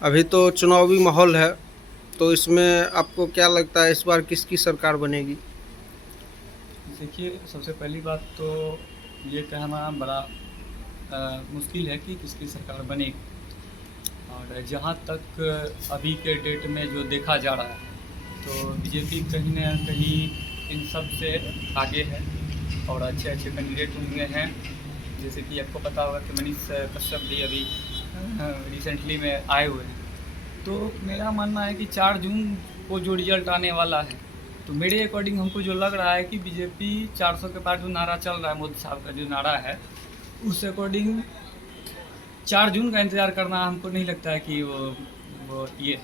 अभी तो चुनावी माहौल है, तो इसमें आपको क्या लगता है इस बार किसकी सरकार बनेगी? देखिए, सबसे पहली बात तो ये कहना बड़ा मुश्किल है कि किसकी सरकार बनेगी। और जहाँ तक अभी के डेट में जो देखा जा रहा है, तो बीजेपी कहीं न कहीं इन सब से आगे है और अच्छे अच्छे कैंडिडेट उनमें हैं। जैसे कि आपको पता होगा कि मनीष कश्यप भी अभी रिसेंटली में आए हुए हैं। तो मेरा मानना है कि 4 जून को जो रिजल्ट आने वाला है, तो मेरे अकॉर्डिंग हमको जो लग रहा है कि बीजेपी 400 के पार जो नारा चल रहा है, मोदी साहब का जो नारा है, उस अकॉर्डिंग 4 जून का इंतज़ार करना हमको नहीं लगता है कि वो ये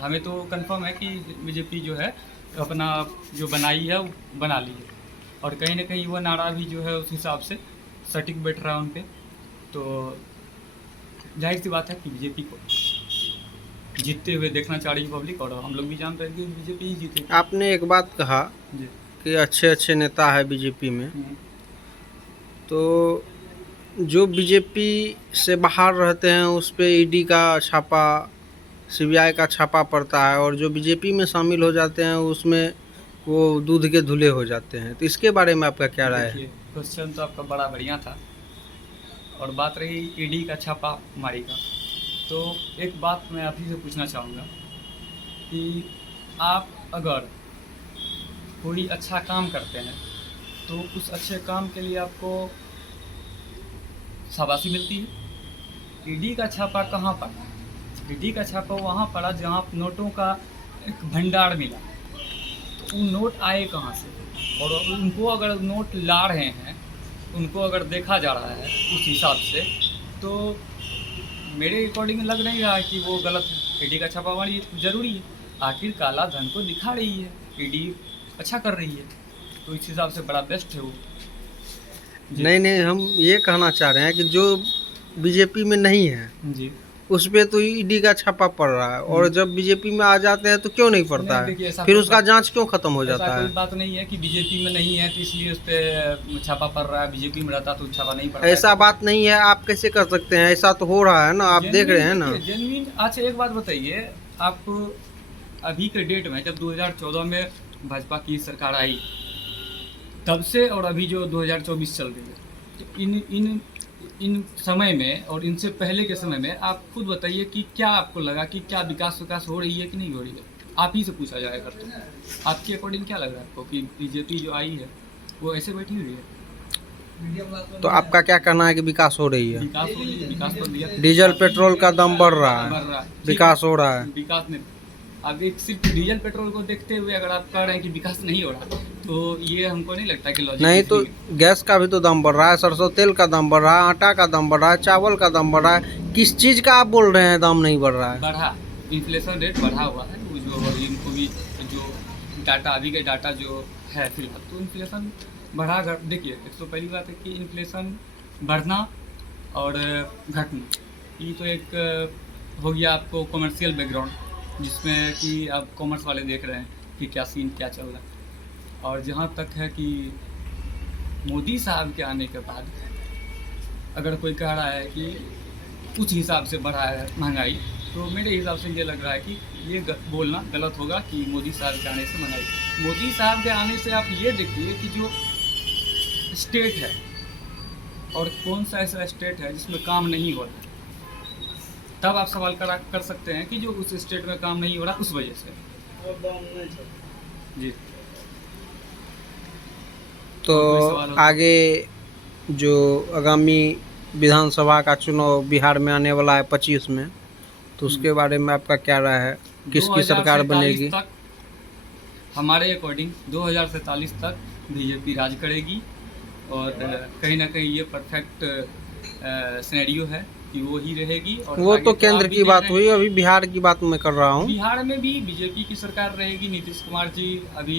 हमें तो कंफर्म है कि बीजेपी जो है अपना जो बनाई है वो बना ली है। और कहीं ना कहीं वो नारा भी जो है उस हिसाब से सटीक बैठ रहा है उन पे। तो जाहिर सी बात है कि बीजेपी को जीतते हुए देखना चाह रही है पब्लिक, और हम लोग भी जानते हैं कि बीजेपी ही जीतेगी। आपने एक बात कहा जी। कि अच्छे अच्छे नेता है बीजेपी में, तो जो बीजेपी से बाहर रहते हैं उस पे ईडी का छापा, सीबीआई का छापा पड़ता है, और जो बीजेपी में शामिल हो जाते हैं उसमें वो दूध के धुले हो जाते हैं। तो इसके बारे में आपका क्या राय है? देखिए, क्वेश्चन तो आपका बड़ा बढ़िया था। और बात रही ईडी का छापा मारी का, तो एक बात मैं आप ही से पूछना चाहूँगा कि आप अगर कोई अच्छा काम करते हैं तो उस अच्छे काम के लिए आपको शाबाशी मिलती है। ईडी का छापा कहाँ पड़ा? ईडी का छापा वहाँ पड़ा जहाँ नोटों का एक भंडार मिला। तो वो नोट आए कहाँ से, और उनको अगर नोट ला रहे हैं, उनको अगर देखा जा रहा है उस हिसाब से, तो मेरे अकॉर्डिंग लग नहीं रहा है कि वो गलत है। ईडी का छापामारी जरूरी है, आखिर काला धन को दिखा रही है, ईडी अच्छा कर रही है, तो इस हिसाब से बड़ा बेस्ट है वो। जी। नहीं नहीं, हम ये कहना चाह रहे हैं कि जो बीजेपी में नहीं है जी। उस पे तो ईडी का छापा पड़ रहा है, और जब बीजेपी में आ जाते हैं तो क्यों नहीं पड़ता नहीं, है? देखिए, फिर उसका जांच क्यों खत्म हो ऐसा जाता कोई है? बात नहीं है कि बीजेपी में नहीं है तो इसलिए उस पर छापा पड़ रहा है। बीजेपी में रहता तो छापा नहीं पड़ता, ऐसा ऐसा बात नहीं है, आप कैसे कर सकते हैं? ऐसा तो हो रहा है ना, आप देख रहे जेन्युइन। हैं ना। देखिए, जेन्युइन। अच्छा, एक बात बताइए आप, अभी के डेट में जब 2014 में भाजपा की सरकार आई, तब से और अभी जो 2024 चल रही है, तो इन इन इन समय में और इनसे पहले के समय में आप खुद बताइए कि क्या आपको लगा कि क्या विकास विकास हो रही है कि नहीं हो रही है? आप ही से पूछा जाए अगर, तो आपके अकॉर्डिंग क्या लग रहा है आपको कि बीजेपी जो आई है वो ऐसे बैठी हुई है? तो आपका क्या कहना है कि विकास हो रही है? विकास हो रही है, विकास तो दिया। डीजल पेट्रोल का दाम बढ़ रहा बढ़ है, रहा है, ठीक है। विकास हो रहा है। विकास में अब एक सिर्फ डीजल पेट्रोल को देखते हुए अगर आप कह रहे हैं कि विकास नहीं हो रहा, तो ये हमको नहीं लगता कि लॉजिक नहीं तो है। गैस का भी तो दाम बढ़ रहा है, सरसों तेल का दाम बढ़ रहा है, आटा का दाम बढ़ रहा है, चावल का दाम बढ़ रहा है। किस चीज़ का आप बोल रहे हैं दाम नहीं बढ़ रहा है? बढ़ा, इन्फ्लेशन रेट बढ़ा हुआ है। वो जो इनको भी जो डाटा, अभी के डाटा जो है फिलहाल, तो इन्फ्लेशन बढ़ा देखिए, एक तो पहली बात है कि इन्फ्लेशन बढ़ना और घटना, ये तो एक हो गया आपको कॉमर्शियल बैकग्राउंड, जिसमें कि आप कॉमर्स वाले देख रहे हैं कि क्या सीन क्या चल रहा है। और जहाँ तक है कि मोदी साहब के आने के बाद अगर कोई कह रहा है कि उस हिसाब से बढ़ा है महंगाई, तो मेरे हिसाब से ये लग रहा है कि ये बोलना गलत होगा कि मोदी साहब के आने से महंगाई। मोदी साहब के आने से आप ये देखिए कि जो स्टेट है, और कौन सा ऐसा स्टेट है जिसमें काम नहीं हो रहा है, तब आप सवाल कर सकते हैं कि जो उस स्टेट में काम नहीं हो रहा उस वजह से। जी। तो और कोई सवाल हो तो? आगे जो आगामी विधानसभा का चुनाव बिहार में आने वाला है 25 में, तो उसके बारे में आपका क्या राय है? किसकी सरकार 2047 बनेगी? तक, हमारे अकॉर्डिंग 2047 तक बीजेपी राज करेगी। और कहीं ना कहीं ये परफेक्ट सिनेरियो है कि वो ही रहेगी। और वो आगे तो आप केंद्र भी की देख बात रहे हुई, हैं अभी बिहार की बात मैं कर रहा हूँ। बिहार में भी बीजेपी की सरकार रहेगी। नीतीश कुमार जी अभी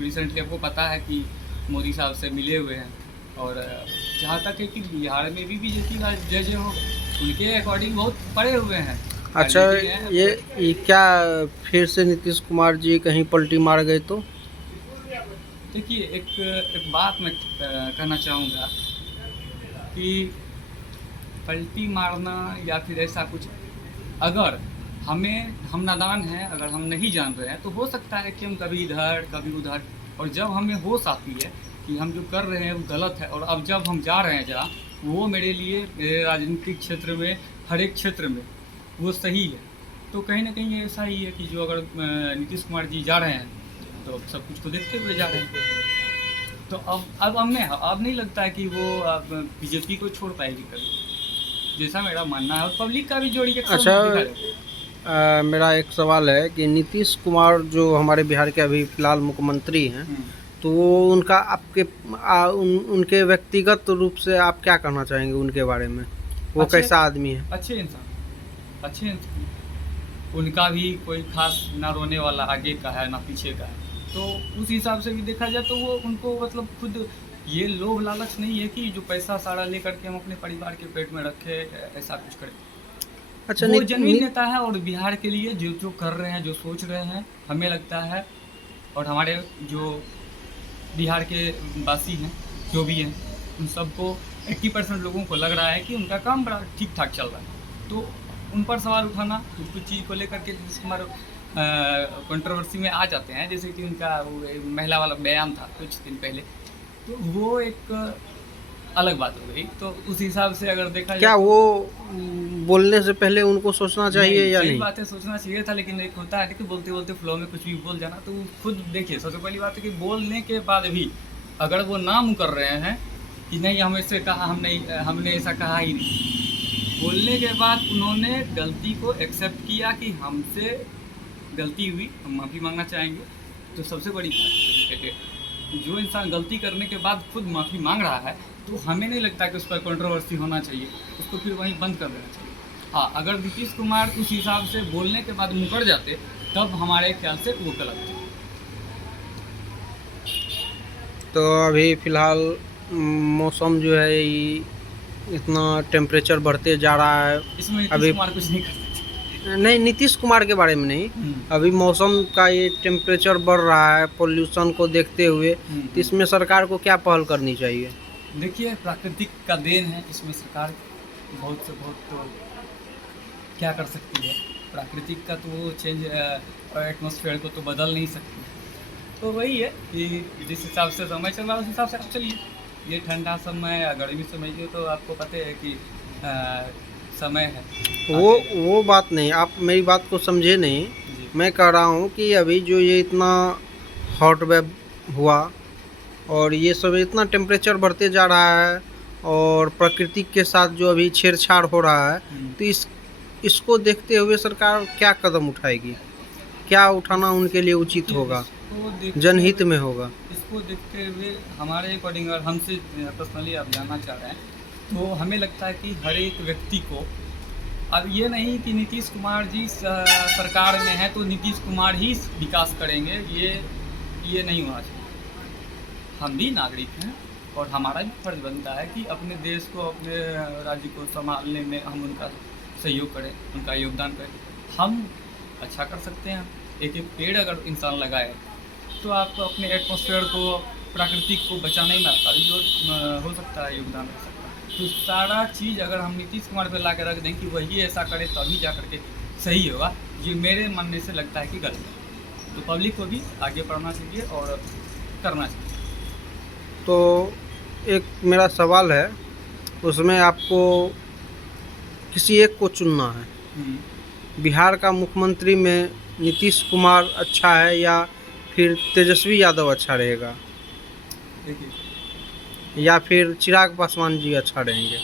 रिसेंटली आपको पता है कि मोदी साहब से मिले हुए हैं। और जहाँ तक है कि बिहार में भी बीजेपी का जय जय होगा, उनके अकॉर्डिंग बहुत पड़े हुए हैं। अच्छा, मीटिंग है। ये क्या फिर से नीतीश कुमार जी कहीं पलटी मार गए तो? देखिए, एक बात मैं कहना चाहूँगा कि पलटी मारना या फिर ऐसा कुछ, अगर हम नादान हैं, अगर हम नहीं जान रहे हैं तो हो सकता है कि हम कभी इधर कभी उधर, और जब हमें होश आती है कि हम जो कर रहे हैं वो गलत है, और अब जब हम जा रहे हैं जहाँ, वो मेरे लिए मेरे राजनीतिक क्षेत्र में हर एक क्षेत्र में वो सही है। तो कहीं ना कहीं ऐसा ही है कि जो अगर नीतीश कुमार जी जा रहे हैं तो अब सब कुछ को देखते हुए जा रहे हैं। तो अब अब नहीं लगता है कि वो बीजेपी को छोड़ पाएगी कभी, जैसा मेरा मानना है, और पब्लिक का भी जो रिएक्शन अच्छा, देखा जाए। मेरा एक सवाल है कि नीतीश कुमार जो हमारे बिहार के अभी फ़िलहाल मुख्यमंत्री हैं, तो वो उनका आपके उनके व्यक्तिगत रूप से आप क्या कहना चाहेंगे उनके बारे में? वो कैसा आदमी है? अच्छे इंसान। उनका भी कोई खास ना रोने वाला आगे का है ना पीछे का है, तो उस हिसाब से भी देखा जाए तो वो उनको मतलब खुद ये लोभ लालच नहीं है कि जो पैसा सारा लेकर के हम अपने परिवार के पेट में रखे, ऐसा कुछ करें। अच्छा, वो जेन्युइन नेता है, और बिहार के लिए जो जो कर रहे हैं, जो सोच रहे हैं, हमें लगता है, और हमारे जो बिहार के वासी हैं जो भी हैं, उन सबको 80% लोगों को लग रहा है कि उनका काम बड़ा ठीक ठाक चल रहा है। तो उन पर सवाल उठाना कुछ कुछ चीज़ को लेकर के जिस हमारे कंट्रोवर्सी में आ जाते हैं, जैसे कि उनका वो महिला वाला बयान था कुछ दिन पहले, तो वो एक अलग बात हो गई। तो उस हिसाब से अगर देखा क्या जाए, वो बोलने से पहले उनको सोचना चाहिए या सही नहीं? बात है, सोचना चाहिए था, लेकिन एक होता है कि बोलते बोलते फ्लो में कुछ भी बोल जाना। तो खुद देखिए, सबसे पहली बात है कि बोलने के बाद भी अगर वो ना मुकर रहे हैं कि नहीं हम ऐसे कहा, हमने ऐसा कहा ही नहीं, बोलने के बाद उन्होंने गलती को एक्सेप्ट किया कि हमसे गलती हुई, हम माफ़ी मांगना चाहेंगे। तो सबसे बड़ी बात है, जो इंसान गलती करने के बाद खुद माफ़ी मांग रहा है, तो हमें नहीं लगता कि उस पर कंट्रोवर्सी होना चाहिए, उसको फिर वहीं बंद कर देना चाहिए। हाँ, अगर नीतीश कुमार उस हिसाब से बोलने के बाद मुकर जाते, तब हमारे ख्याल से वो गलत थे। तो अभी फ़िलहाल मौसम जो है ये इतना टेम्परेचर बढ़ते जा रहा है। इसमें नीतीश अभी कुमार कुछ नहीं कर सकते। नहीं, नीतीश कुमार के बारे में नहीं, अभी मौसम का ये टेम्परेचर बढ़ रहा है पोल्यूशन को देखते हुए, तो इसमें सरकार को क्या पहल करनी चाहिए? देखिए, प्राकृतिक का देन है, इसमें सरकार बहुत से बहुत तो क्या कर सकती है। प्राकृतिक का तो वो चेंज एटमॉस्फेयर को तो बदल नहीं सकती। तो वही है कि जिस हिसाब से समय चल रहा है उस हिसाब से आप चलिए। ये ठंडा समय या गर्मी समय जो तो आपको पता है कि समय है। वो बात नहीं, आप मेरी बात को समझे नहीं। जी। मैं कह रहा हूँ कि अभी जो ये इतना हॉट वेव हुआ और ये सब इतना टेम्परेचर बढ़ते जा रहा है और प्रकृति के साथ जो अभी छेड़छाड़ हो रहा है, तो इसको देखते हुए सरकार क्या कदम उठाएगी? क्या उठाना उनके लिए उचित होगा, जनहित में होगा? इसको देखते हुए हमारे अकॉर्डिंग, अगर हमसे पर्सनली आप जानना चाह रहे हैं, तो हमें लगता है कि हर एक व्यक्ति को, अब ये नहीं कि नीतीश कुमार जी सरकार में है तो नीतीश कुमार ही विकास करेंगे, ये नहीं होना चाहिए। हम भी नागरिक हैं और हमारा भी फर्ज बनता है कि अपने देश को, अपने राज्य को संभालने में हम उनका सहयोग करें, उनका योगदान करें। हम अच्छा कर सकते हैं। एक एक पेड़ अगर इंसान लगाए तो आपको अपने एटमॉस्फेयर को, प्रकृति को बचाने में आपका भी हो सकता है, योगदान हो सकता है। तो सारा चीज़ अगर हम नीतीश कुमार पर ला कर रख दें कि वही ऐसा करे तभी जा करके सही होगा, ये मेरे मानने से लगता है कि गलत है। तो पब्लिक को भी आगे बढ़ना चाहिए और करना चाहिए। तो एक मेरा सवाल है, उसमें आपको किसी एक को चुनना है। बिहार का मुख्यमंत्री में नीतीश कुमार अच्छा है या फिर तेजस्वी यादव अच्छा रहेगा, देखिए, या फिर चिराग पासवान जी अच्छा रहेंगे?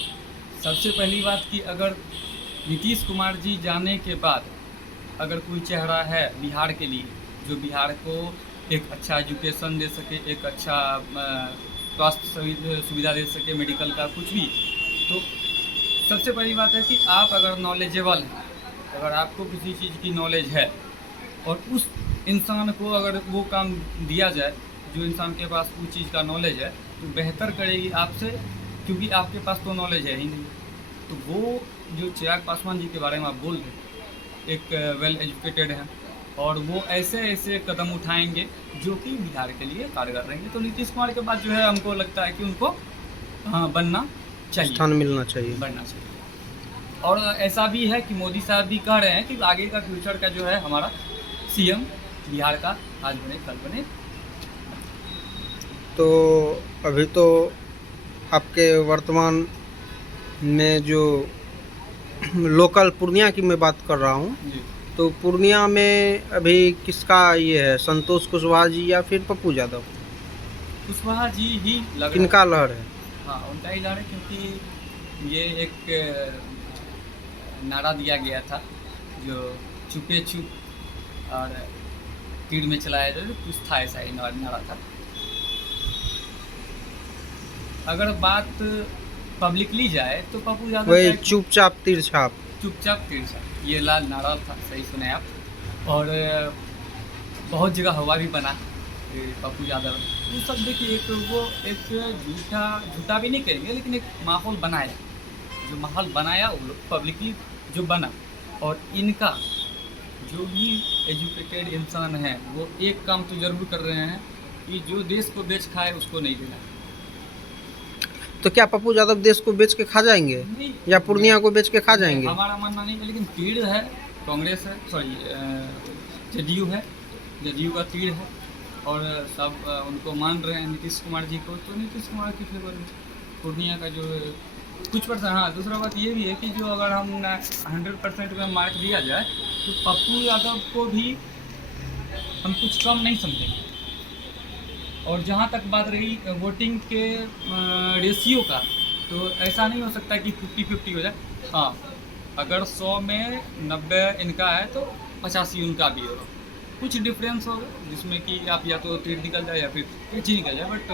सबसे पहली बात कि अगर नीतीश कुमार जी जाने के बाद अगर कोई चेहरा है बिहार के लिए जो बिहार को एक अच्छा एजुकेशन दे सके, एक अच्छा स्वास्थ्य सुविधा दे सके, मेडिकल का कुछ भी, तो सबसे पहली बात है कि आप अगर नॉलेजेबल हैं, अगर आपको किसी चीज़ की नॉलेज है और उस इंसान को अगर वो काम दिया जाए जो इंसान के पास उस चीज़ का नॉलेज है, तो बेहतर करेगी आपसे, क्योंकि आपके पास तो नॉलेज है ही नहीं। तो वो जो चिराग पासवान जी के बारे में आप बोल रहे हैं, एक वेल एजुकेटेड हैं और वो ऐसे ऐसे कदम उठाएंगे जो कि बिहार के लिए कारगर रहेंगे। तो नीतीश कुमार के बाद जो है हमको लगता है कि उनको बनना चाहिए, स्थान मिलना चाहिए। बनना चाहिए। और ऐसा भी है कि मोदी साहब भी कह रहे हैं कि आगे का फ्यूचर का जो है हमारा सीएम बिहार का आज बने कल बने। तो अभी तो आपके वर्तमान में जो लोकल पूर्णिया की मैं बात कर रहा हूँ, जी तो पूर्णिया में अभी किसका ये है, संतोष कुशवाहा जी या फिर पप्पू यादव, कुशवाहा जी ही लग रहा है। किनका लहर है? हाँ उनका ही लड़ है, क्योंकि ये एक नारा दिया गया था जो चुपे चुप और तीर में चलाया जाए, तो कुछ था ऐसा ही नारा था। अगर बात पब्लिकली जाए तो पप्पू यादव वही का एक चुपचाप तिरछाप। चुपचाप तिरछा ये लाल नारा था, सही सुने आप। और बहुत जगह हवा भी बना ये पप्पू यादव। वो सब देखिए एक झूठा भी नहीं कहेंगे, लेकिन एक माहौल बनाया, जो माहौल बनाया वो लोग पब्लिकली जो बना। और इनका जो भी एजुकेटेड इंसान है वो एक काम तो जरूर कर रहे हैं कि जो देश को बेच खाए उसको नहीं देना। तो क्या पप्पू यादव देश को बेच के खा जाएंगे नहीं, या पूर्णिया को बेच के खा जाएंगे? हमारा मानना नहीं है, लेकिन तीर है, कांग्रेस है, सॉरी जेडीयू है, जेडीयू का तीर है। और सब उनको मान रहे हैं नीतीश कुमार जी को, तो नीतीश कुमार के फेवर में पूर्णिया का जो कुछ %। हाँ दूसरा बात ये भी है कि जो अगर हम 100% में मार्क दिया जाए तो पप्पू यादव को भी हम कुछ कम नहीं समझेंगे। और जहाँ तक बात रही वोटिंग के रेशियो का, तो ऐसा नहीं हो सकता कि 50-50 हो जाए। हाँ अगर 100 में 90 इनका है तो 85 उनका भी होगा, कुछ डिफरेंस होगा जिसमें कि आप या तो तीर निकल जाए या फिर तिरछी निकल जाए। बट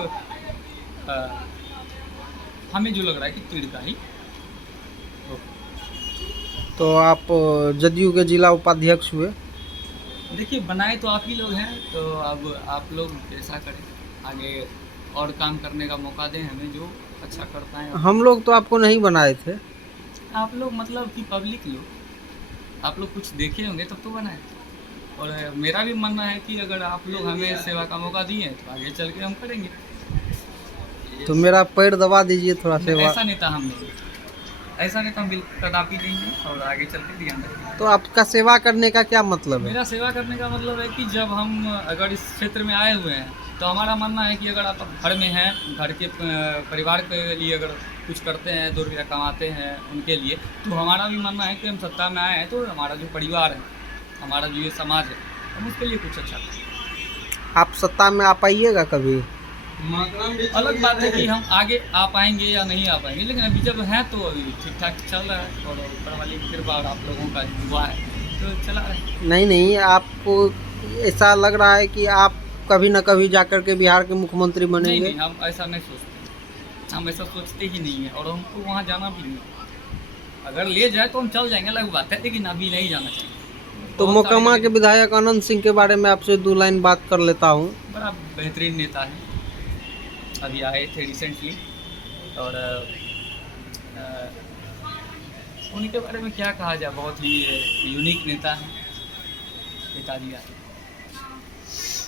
हमें जो लग रहा है कि तीर का ही होगा। तो आप जदयू के जिला उपाध्यक्ष हुए। देखिए बनाए तो आप ही लोग हैं, तो अब आप लोग ऐसा करें, आगे और काम करने का मौका दें हमें, जो अच्छा कर पाएँ। हम लोग तो आपको नहीं बनाए थे। आप लोग मतलब कि पब्लिक लोग, आप लोग कुछ देखे होंगे तब तो बनाए। और मेरा भी मानना है कि अगर आप लोग हमें सेवा का मौका दिए तो आगे चल के हम करेंगे। तो मेरा पैर दबा दीजिए थोड़ा सेवा। ऐसा नेता हम नहीं, ऐसा नेता हम बिल्कुल कदापि नहीं है, और आगे चल के ध्यान रखेंगे। तो आपका सेवा करने का क्या मतलब है? मेरा सेवा करने का मतलब है कि जब हम अगर इस क्षेत्र में आए हुए हैं तो हमारा मानना है कि अगर आप घर में हैं, घर के परिवार के लिए अगर कुछ करते हैं, 2 रुपया कमाते हैं उनके लिए, तो हमारा भी मानना है कि हम सत्ता में आए हैं तो हमारा जो परिवार है, हमारा जो ये समाज है, हम उसके लिए कुछ अच्छा करें। आप सत्ता में आ पाइएगा कभी? अलग बात है कि हम आगे आ पाएंगे या नहीं आ पाएंगे, लेकिन अभी जब हैं तो अभी ठीक ठाक चल रहा है, और ऊपर वाली की कृपा और आप लोगों का दुआ है तो चला रहे हैं। नहीं, आपको ऐसा लग रहा है कि आप कभी न कभी जाकर के बिहार के मुख्यमंत्री बनेंगे? नहीं, हम ऐसा नहीं सोचते, हम ऐसा सोचते ही नहीं है, और हमको वहाँ जाना भी नहीं। अगर ले जाए तो हम चल जाएंगे, अलग बात है, लेकिन अभी नहीं जाना चाहिए। तो मोकामा के विधायक आनंद सिंह के बारे में आपसे 2 लाइन बात कर लेता हूँ। बड़ा बेहतरीन नेता है, अभी आए थे रिसेंटली, और उनके बारे में क्या कहा जाए, बहुत ही यूनिक नेता है पिताजी।